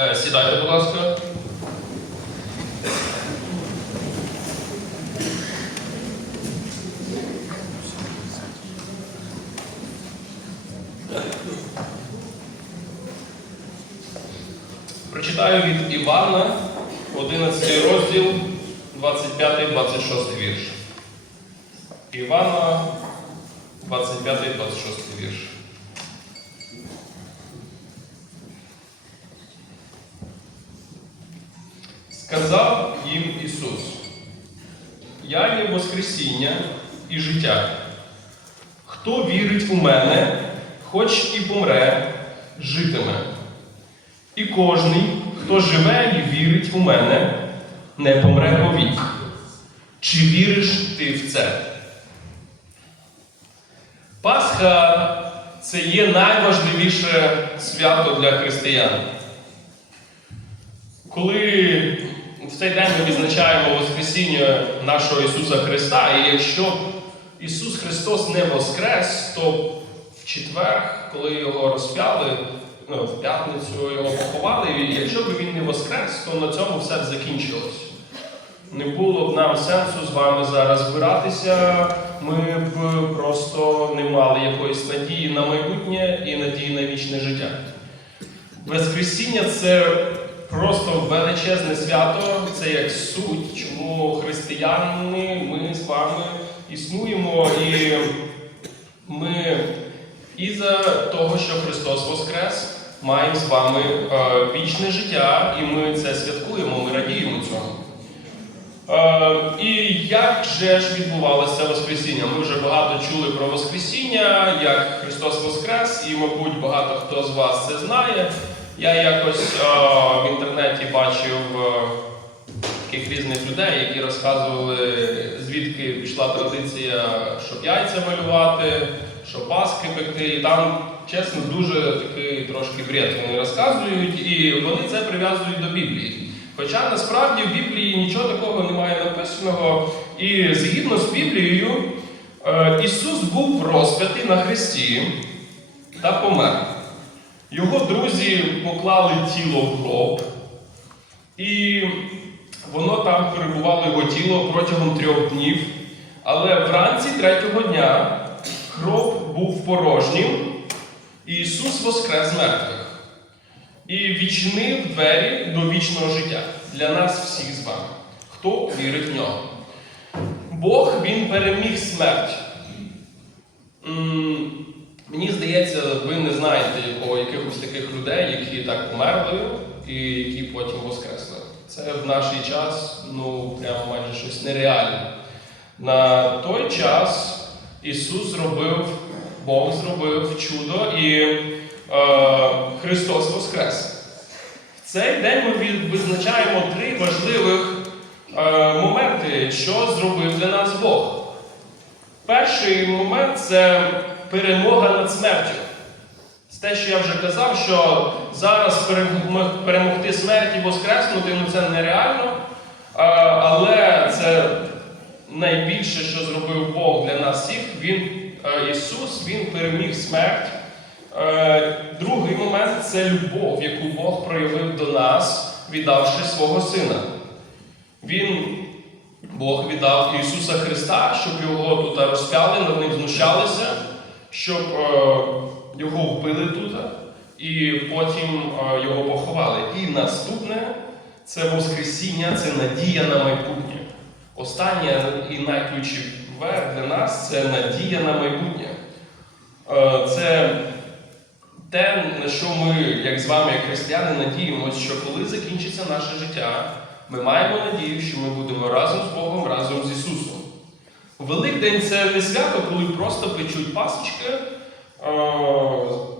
Е, Сідайте, будь ласка. Прочитаю від Івана, 11 розділ, 25-26 вірш. Івана, 25-26 вірш. Сказав їм Ісус, Я є Воскресіння і життя. Хто вірить у мене, хоч і помре, житиме. І кожний, хто живе і вірить у мене, не помре повік. Чи віриш ти в це? Пасха це є найважливіше свято для християн. Коли в цей день ми відзначаємо Воскресіння нашого Ісуса Христа, і якщо Ісус Христос не воскрес, то в четвер, коли його розп'яли, ну, в п'ятницю його поховали, і якщо б він не воскрес, то на цьому все б закінчилось. Не було б нам сенсу з вами зараз збиратися, ми б просто не мали якоїсь надії на майбутнє і надії на вічне життя. Воскресіння це просто величезне свято, це як суть, чому християни, ми з вами існуємо, і ми із-за того, що Христос Воскрес, маємо з вами е, вічне життя, і ми це святкуємо, ми радіємо цьому. Е, і як же ж відбувалося Воскресіння? Ми вже багато чули про Воскресіння, як Христос Воскрес, і, мабуть, багато хто з вас це знає. Я якось е, в інтернеті бачив е, таких різних людей, які розказували, звідки пішла традиція, щоб яйця малювати, щоб паски пекти. І там, чесно, дуже такий трошки бред вони розказують, і вони це прив'язують до Біблії. Хоча насправді в Біблії нічого такого немає написаного, і згідно з Біблією, е, Ісус був розп'ятий на хресті та помер. Його друзі поклали тіло в гроб, і воно там перебувало його тіло протягом трьох днів. Але вранці третього дня гроб був порожнім, і Ісус воскрес мертвих і відчинив двері до вічного життя для нас всіх з вами, хто вірить в нього. Бог Він переміг смерть. Мені здається, ви не знаєте якого, якихось таких людей, які так померли і які потім воскресли. Це в наш час ну, прямо майже щось нереальне. На той час Ісус зробив, Бог зробив чудо і е, Христос Воскрес. В цей день ми визначаємо три важливих е, моменти, що зробив для нас Бог. Перший момент це перемога над смертю. Це те, що я вже казав, що зараз перемогти смерть і воскреснути ну це нереально. Але це найбільше, що зробив Бог для нас всіх, Він, е, Ісус, Він переміг смерть. Е, Другий момент це любов, яку Бог проявив до нас, віддавши свого Сина. Він, Бог віддав Ісуса Христа, щоб його тут розп'яли, над ним знущалися, щоб е, його вбили тут, і потім е, його поховали. І наступне це Воскресіння, це надія на майбутнє. Останнє і найключове для нас це надія на майбутнє. Е, Це те, на що ми, як з вами, як християни, надіємося, що коли закінчиться наше життя, ми маємо надію, що ми будемо разом з Богом, разом з Ісусом. Великдень це не свято, коли просто печуть пасочки,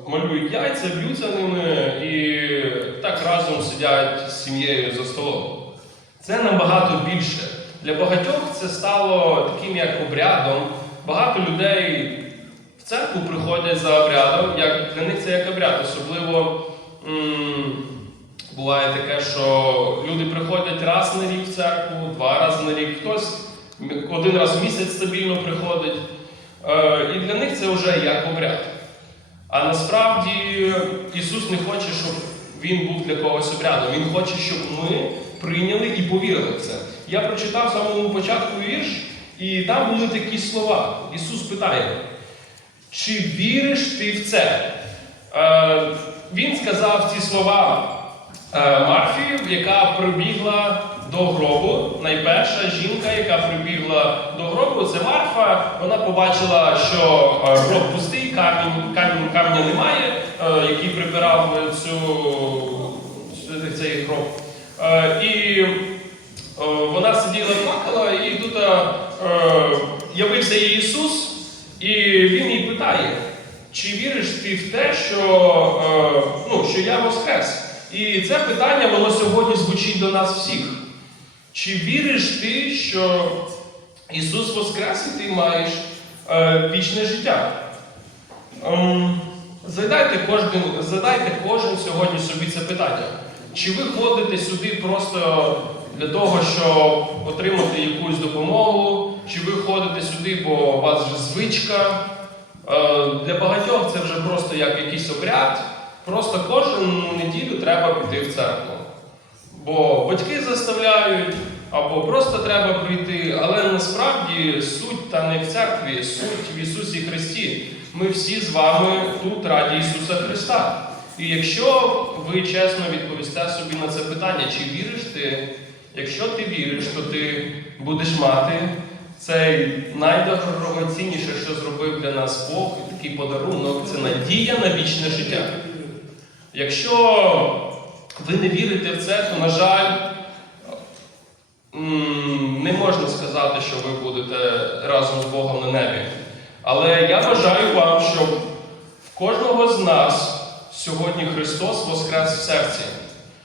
малюють яйця, б'ються ними і так разом сидять з сім'єю за столом. Це набагато більше. Для багатьох це стало таким як обрядом. Багато людей в церкву приходять за обрядом, як для них це як обряд. Особливо буває таке, що люди приходять раз на рік в церкву, два рази на рік, хтось один раз в місяць стабільно приходить. Е, і для них це вже як обряд. А насправді Ісус не хоче, щоб він був для когось обрядом. Він хоче, щоб ми прийняли і повірили в це. Я прочитав в самому початку вірш, і там були такі слова. Ісус питає, чи віриш ти в це? Е, він сказав ці слова е, Марфі, яка прибігла до гробу. Найперша жінка, яка прибігла до гробу, це Марфа. Вона побачила, що е, гроб пустий, камінь, камінь, камня немає, е, який прибирав цю, цей гроб. І вона сиділа плакала, і тут явився їй Ісус, і Він їй питає, чи віриш ти в те, що, ну, що я воскрес? І це питання воно сьогодні звучить до нас всіх. Чи віриш ти, що Ісус Воскрес і ти маєш е, вічне життя? Ем, задайте, кожен, задайте кожен сьогодні собі це питання. Чи ви ходите сюди просто для того, щоб отримати якусь допомогу? Чи ви ходите сюди, бо у вас вже звичка? Е, Для багатьох це вже просто як якийсь обряд. Просто кожен неділю треба піти в церкву. Бо батьки заставляють, або просто треба прийти. Але насправді суть та не в церкві, суть в Ісусі Христі. Ми всі з вами тут раді Ісуса Христа. І якщо ви чесно відповісте собі на це питання, чи віриш ти, якщо ти віриш, то ти будеш мати цей найдорогоцінніше, що зробив для нас Бог, такий подарунок це надія на вічне життя. Якщо ви не вірите в це, то, на жаль, не можна сказати, що ви будете разом з Богом на небі. Але я бажаю вам, щоб в кожного з нас сьогодні Христос воскрес в серці,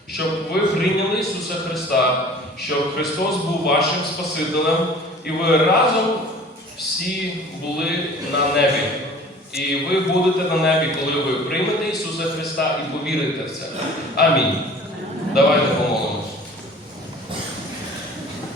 щоб ви прийняли Ісуса Христа, щоб Христос був вашим Спасителем, і ви разом всі були на небі. І ви будете на небі, коли ви приймете Ісуса Христа і повірите в це. Амінь. Давайте помолимося.